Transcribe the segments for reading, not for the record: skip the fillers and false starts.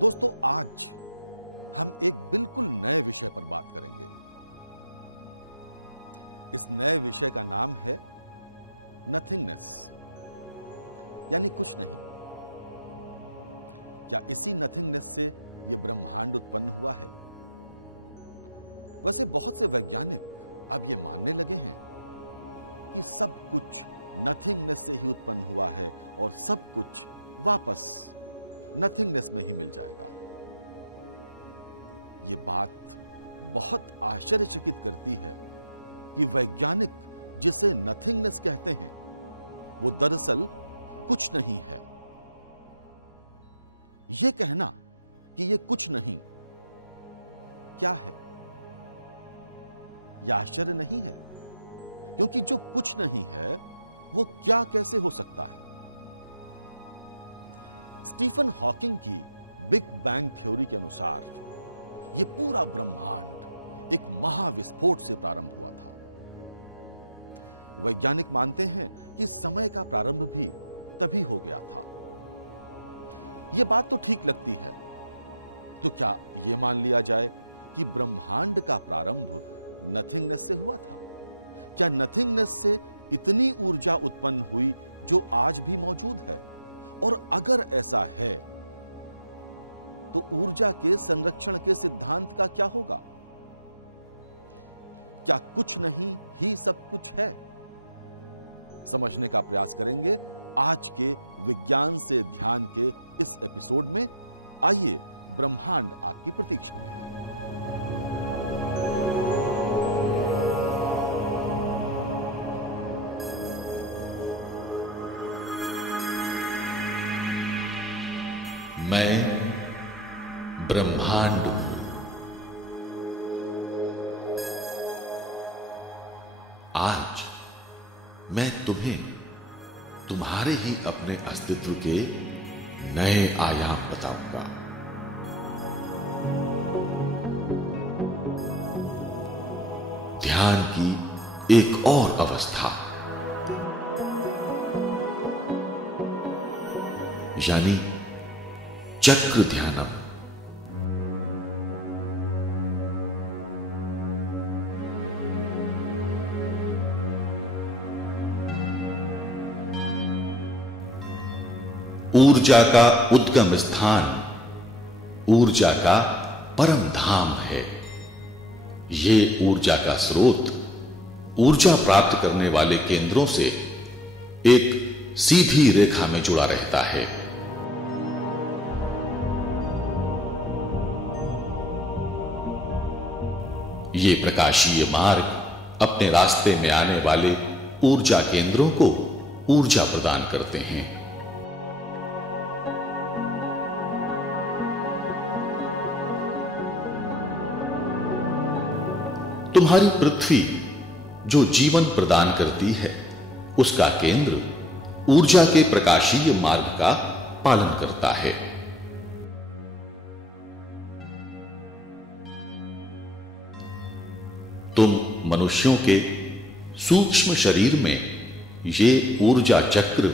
दोस्तों, आज हम एक बिल्कुल नए विषय पर बात करेंगे। इस नए विषय का नाम है नथिंगनेस, यानी कुछ नहीं। क्या इसी नथिंगनेस से यह ब्रह्मांड उत्पन्न हुआ है? वैसे बहुत से वैज्ञानिक अब यह मानने लगे हैं कि सब कुछ नथिंगनेस से ही उत्पन्न हुआ है और सब कुछ वापस नथिंगनेस में ही मिल जाएगा। यह बात बहुत आश्चर्यचकित करती है कि वैज्ञानिक जिसे नथिंगनेस कहते हैं वो दरअसल कुछ नहीं है। यह कहना कि यह कुछ नहीं क्या है, यह आश्चर्य नहीं है, क्योंकि जो कुछ नहीं है वो क्या कैसे हो सकता है। स्टीफन हॉकिंग की बिग बैंग थ्योरी के अनुसार यह पूरा ब्रह्मांड एक महाविस्फोट से प्रारंभ हुआ था। वैज्ञानिक मानते हैं कि समय का प्रारंभ भी तभी हो गया था। यह बात तो ठीक लगती है, तो क्या यह मान लिया जाए कि ब्रह्मांड का प्रारंभ नथिंगनेस से हुआ था? क्या नथिंगनेस से इतनी ऊर्जा उत्पन्न हुई जो आज भी मौजूद है? और अगर ऐसा है तो ऊर्जा के संरक्षण के सिद्धांत का क्या होगा? क्या कुछ नहीं ही सब कुछ है? समझने का प्रयास करेंगे आज के विज्ञान से ध्यान के इस एपिसोड में। आइए, ब्रह्मांड आपकी प्रतीक्षा में है। मैं ब्रह्मांड हूं। आज मैं तुम्हें तुम्हारे ही अपने अस्तित्व के नए आयाम बताऊंगा। ध्यान की एक और अवस्था, यानी चक्र ध्यानम। ऊर्जा का उद्गम स्थान, ऊर्जा का परम धाम है। ये ऊर्जा का स्रोत ऊर्जा प्राप्त करने वाले केंद्रों से एक सीधी रेखा में जुड़ा रहता है। ये प्रकाशीय मार्ग अपने रास्ते में आने वाले ऊर्जा केंद्रों को ऊर्जा प्रदान करते हैं। तुम्हारी पृथ्वी जो जीवन प्रदान करती है, उसका केंद्र ऊर्जा के प्रकाशीय मार्ग का पालन करता है। तुम मनुष्यों के सूक्ष्म शरीर में ये ऊर्जा चक्र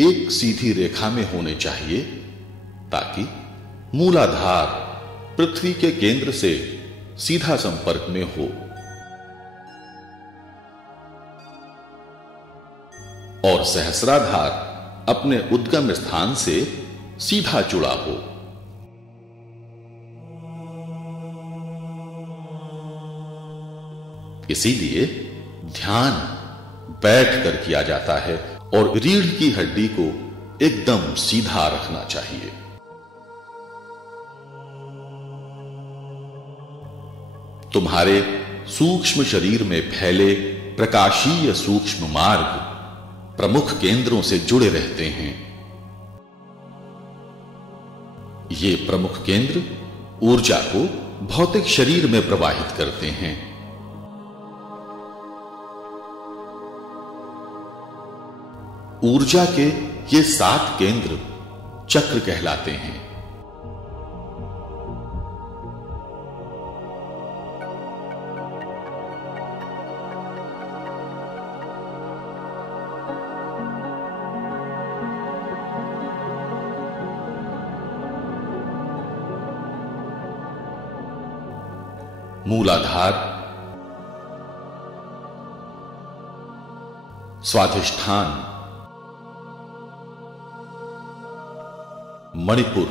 एक सीधी रेखा में होने चाहिए, ताकि मूलाधार पृथ्वी के केंद्र से सीधा संपर्क में हो और सहस्राधार अपने उद्गम स्थान से सीधा जुड़ा हो। इसीलिए ध्यान बैठकर किया जाता है और रीढ़ की हड्डी को एकदम सीधा रखना चाहिए। तुम्हारे सूक्ष्म शरीर में फैले प्रकाशीय सूक्ष्म मार्ग प्रमुख केंद्रों से जुड़े रहते हैं। ये प्रमुख केंद्र ऊर्जा को भौतिक शरीर में प्रवाहित करते हैं। ऊर्जा के ये 7 केंद्र चक्र कहलाते हैं। मूलाधार, स्वाधिष्ठान, मणिपुर,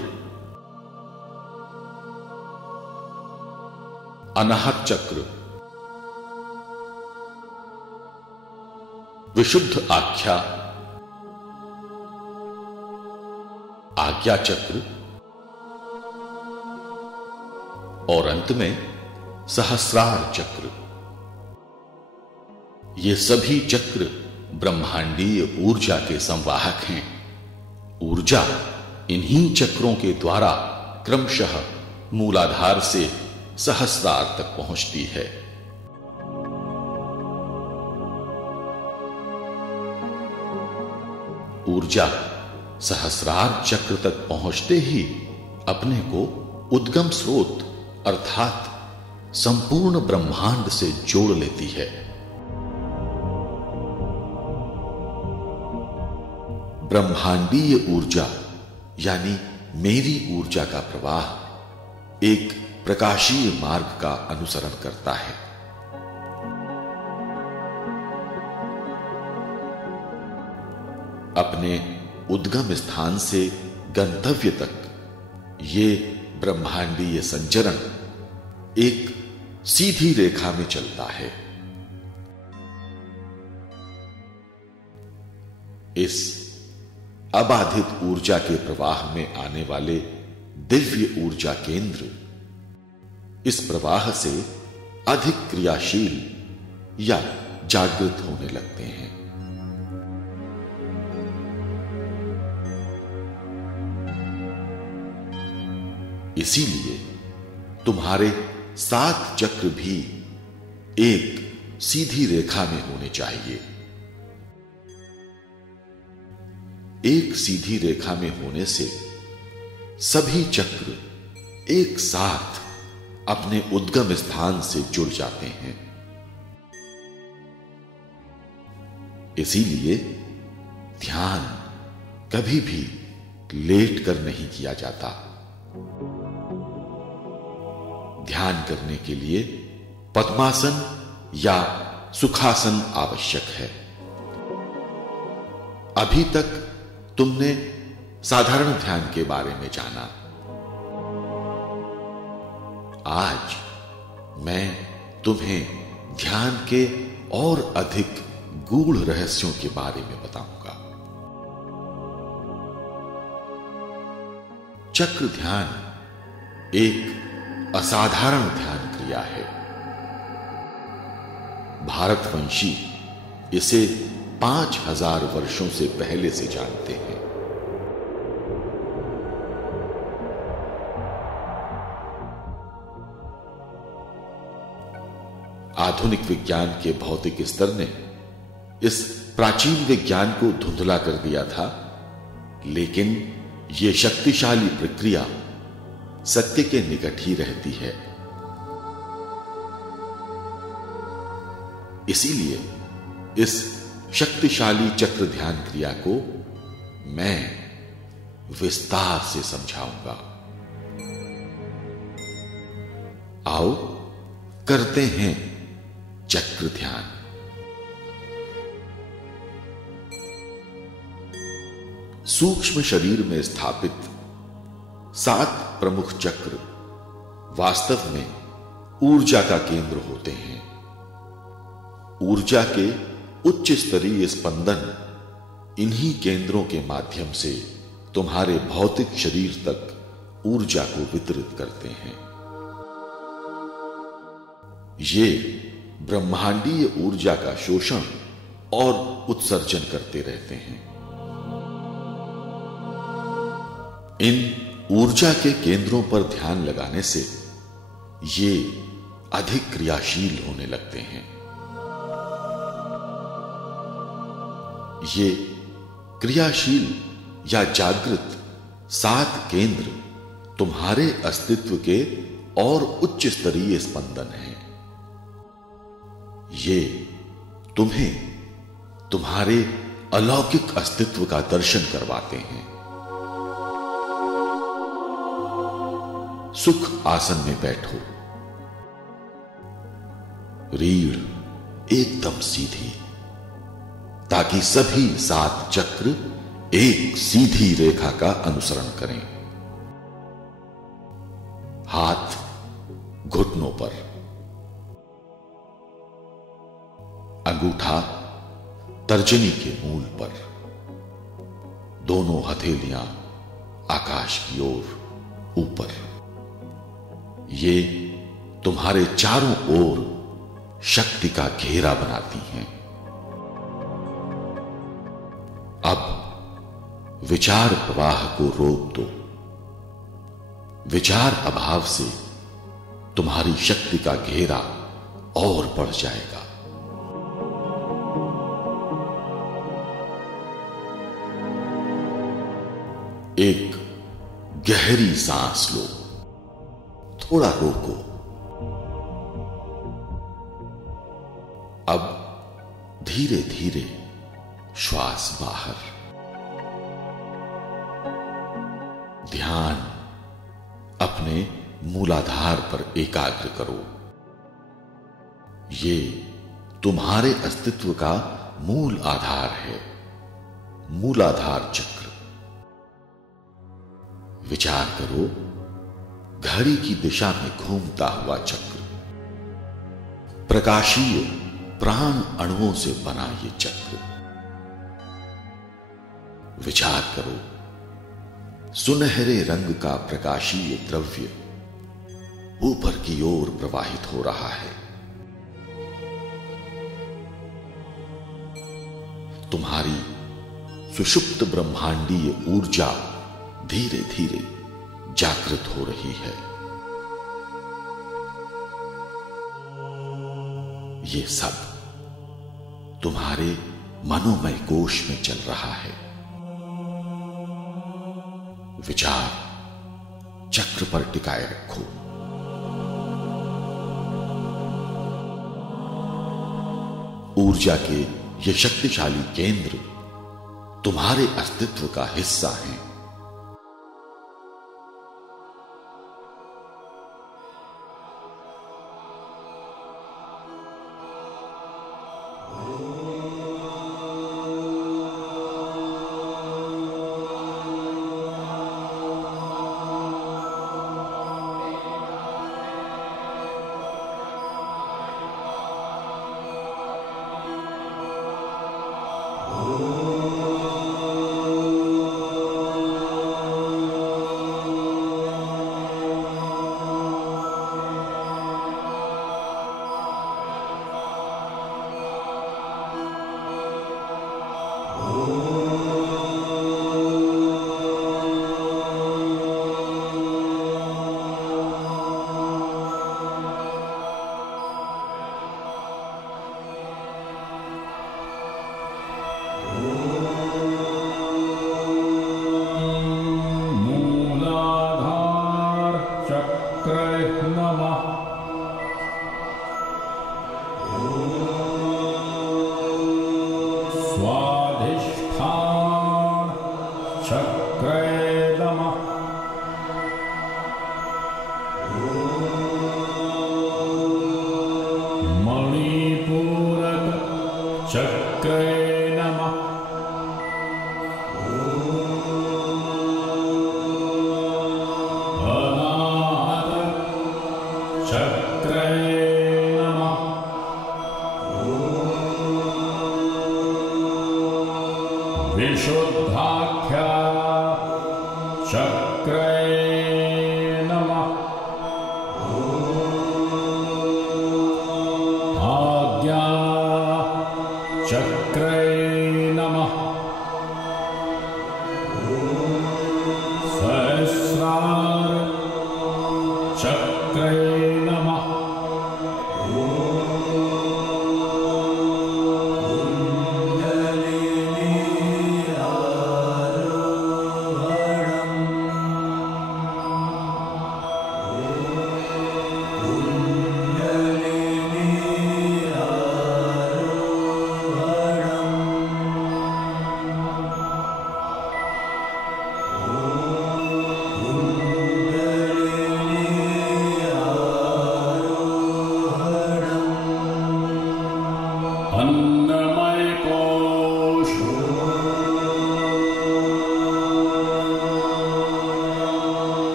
अनाहत चक्र, विशुद्ध आख्या, आज्ञा चक्र और अंत में सहस्रार चक्र। ये सभी चक्र ब्रह्मांडीय ऊर्जा के संवाहक हैं। ऊर्जा इन्हीं चक्रों के द्वारा क्रमशः मूलाधार से सहस्रार तक पहुंचती है। ऊर्जा सहस्रार चक्र तक पहुंचते ही अपने को उद्गम स्रोत अर्थात संपूर्ण ब्रह्मांड से जोड़ लेती है। ब्रह्मांडीय ऊर्जा यानी मेरी ऊर्जा का प्रवाह एक प्रकाशीय मार्ग का अनुसरण करता है। अपने उद्गम स्थान से गंतव्य तक ये ब्रह्मांडीय संचरण एक सीधी रेखा में चलता है। इस अबाधित ऊर्जा के प्रवाह में आने वाले दिव्य ऊर्जा केंद्र इस प्रवाह से अधिक क्रियाशील या जागृत होने लगते हैं। इसीलिए तुम्हारे 7 चक्र भी एक सीधी रेखा में होने चाहिए। एक सीधी रेखा में होने से सभी चक्र एक साथ अपने उद्गम स्थान से जुड़ जाते हैं। इसीलिए ध्यान कभी भी लेट कर नहीं किया जाता। ध्यान करने के लिए पद्मासन या सुखासन आवश्यक है। अभी तक तुमने साधारण ध्यान के बारे में जाना। आज मैं तुम्हें ध्यान के और अधिक गूढ़ रहस्यों के बारे में बताऊंगा। चक्र ध्यान एक असाधारण ध्यान क्रिया है। भारतवंशी इसे 5000 वर्षों से पहले से जानते हैं। आधुनिक विज्ञान के भौतिक स्तर ने इस प्राचीन विज्ञान को धुंधला कर दिया था, लेकिन यह शक्तिशाली प्रक्रिया सत्य के निकट ही रहती है। इसीलिए इस शक्तिशाली चक्र ध्यान क्रिया को मैं विस्तार से समझाऊंगा। आओ करते हैं चक्र ध्यान। सूक्ष्म शरीर में स्थापित 7 प्रमुख चक्र वास्तव में ऊर्जा का केंद्र होते हैं। ऊर्जा के उच्च स्तरीय स्पंदन इन्हीं केंद्रों के माध्यम से तुम्हारे भौतिक शरीर तक ऊर्जा को वितरित करते हैं। ये ब्रह्मांडीय ऊर्जा का शोषण और उत्सर्जन करते रहते हैं। इन ऊर्जा के केंद्रों पर ध्यान लगाने से ये अधिक क्रियाशील होने लगते हैं। ये क्रियाशील या जागृत 7 केंद्र तुम्हारे अस्तित्व के और उच्च स्तरीय स्पंदन हैं। ये तुम्हें तुम्हारे अलौकिक अस्तित्व का दर्शन करवाते हैं। सुख आसन में बैठो। रीढ़ एकदम सीधी, ताकि सभी 7 चक्र एक सीधी रेखा का अनुसरण करें। हाथ घुटनों पर, अंगूठा तर्जनी के मूल पर, दोनों हथेलियां आकाश की ओर ऊपर। ये तुम्हारे चारों ओर शक्ति का घेरा बनाती हैं। अब विचार प्रवाह को रोक दो। विचार अभाव से तुम्हारी शक्ति का घेरा और बढ़ जाएगा। एक गहरी सांस लो, थोड़ा रोको। अब धीरे धीरे श्वास बाहर। ध्यान अपने मूलाधार पर एकाग्र करो। ये तुम्हारे अस्तित्व का मूल आधार है, मूलाधार चक्र। विचार करो, घड़ी की दिशा में घूमता हुआ चक्र, प्रकाशीय प्राण अणुओं से बना ये चक्र। विचार करो, सुनहरे रंग का प्रकाशीय द्रव्य ऊपर की ओर प्रवाहित हो रहा है। तुम्हारी सुषुप्त ब्रह्मांडीय ऊर्जा धीरे धीरे जागृत हो रही है। ये सब तुम्हारे मनोमय कोश में चल रहा है। विचार चक्र पर टिकाए रखो। ऊर्जा के ये शक्तिशाली केंद्र तुम्हारे अस्तित्व का हिस्सा हैं।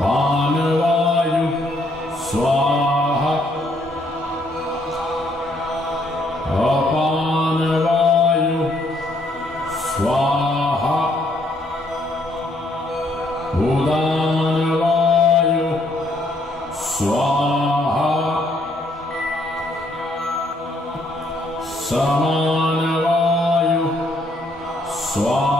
पानवायु स्वाहा अपानवायु स्वाहा उदानवायु स्वाहा समानवायु स्वाहा।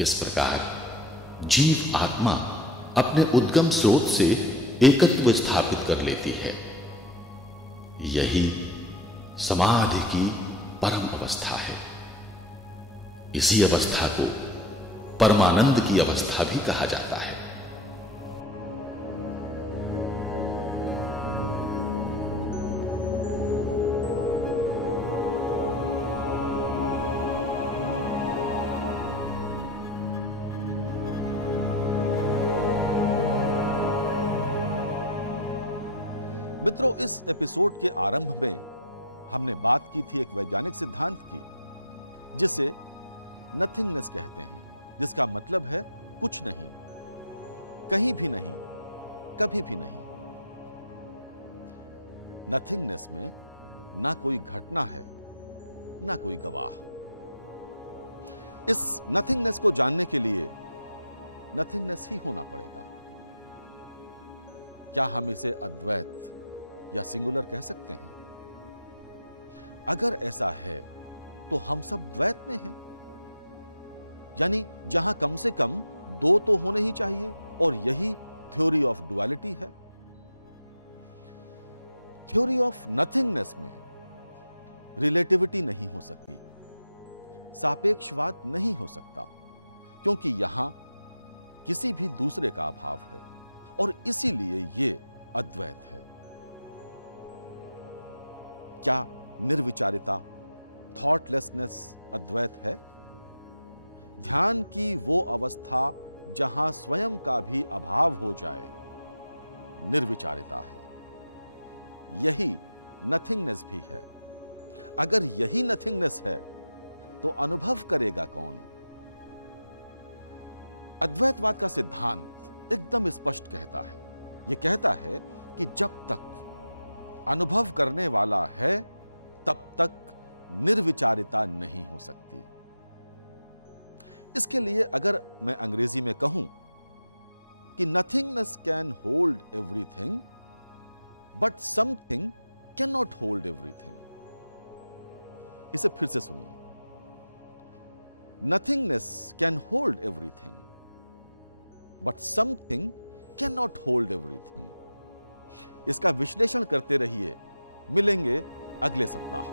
इस प्रकार जीव आत्मा अपने उद्गम स्रोत से एकत्व स्थापित कर लेती है। यही समाधि की परम अवस्था है। इसी अवस्था को परमानंद की अवस्था भी कहा जाता है। मित्रों, इस एपिसोड के आरंभ में हमने बात की थी एक वैज्ञानिक सिद्धांत की, जिसे नथिंगनेस कहते हैं, जिसका मतलब है कुछ नहीं, कहीं भी नहीं, कभी भी नहीं। नथिंगनेस में ना कोई घटना है, ना कोई गवाह। इस नथिंगनेस को जानने के लिए नथिंगनेस ही होना पड़ेगा। क्या हम इसे अद्वैत या सिंगुलर कह सकते हैं? अगर ऐसा है तो हम सब द्वैत में हैं, यानी जहां कम से कम दो तो होने ही चाहिए, और यही थ्योरी ऑफ डुअलिटी है। थ्योरी ऑफ नथिंगनेस में रिलेटिविटी नहीं हो सकती, सापेक्षवाद नहीं हो सकता, क्योंकि यहां किसी भी दूसरे का अभाव है, और इसीलिए यह अद्वैत है। क्या निर्विचारिता, थॉटलेसनेस अद्वैत है? ध्यान की वो अवस्था जहां स्वयं का भी अभाव हो जाए, निर्विचारिता है। यही नथिंगनेस भी है। अगर यही नथिंगनेस है तो अनुभव करेगा कौन? अद्वैतवाद का सिद्धांत एकदम स्पष्ट कहता है। यह कहता है कि जब तक अनुभव करने वाला है तब तक निर्विचारिता नहीं हो सकती। इसके लिए अगर मैं अंग्रेजी में कहूं कि nothingness can hold everything but something can not hold everything. इसे फिर से सुनिए। Nothingness can hold everything but something can not hold everything. इसका विश्लेषण करते रहिए। मिलेंगे अगले सप्ताह।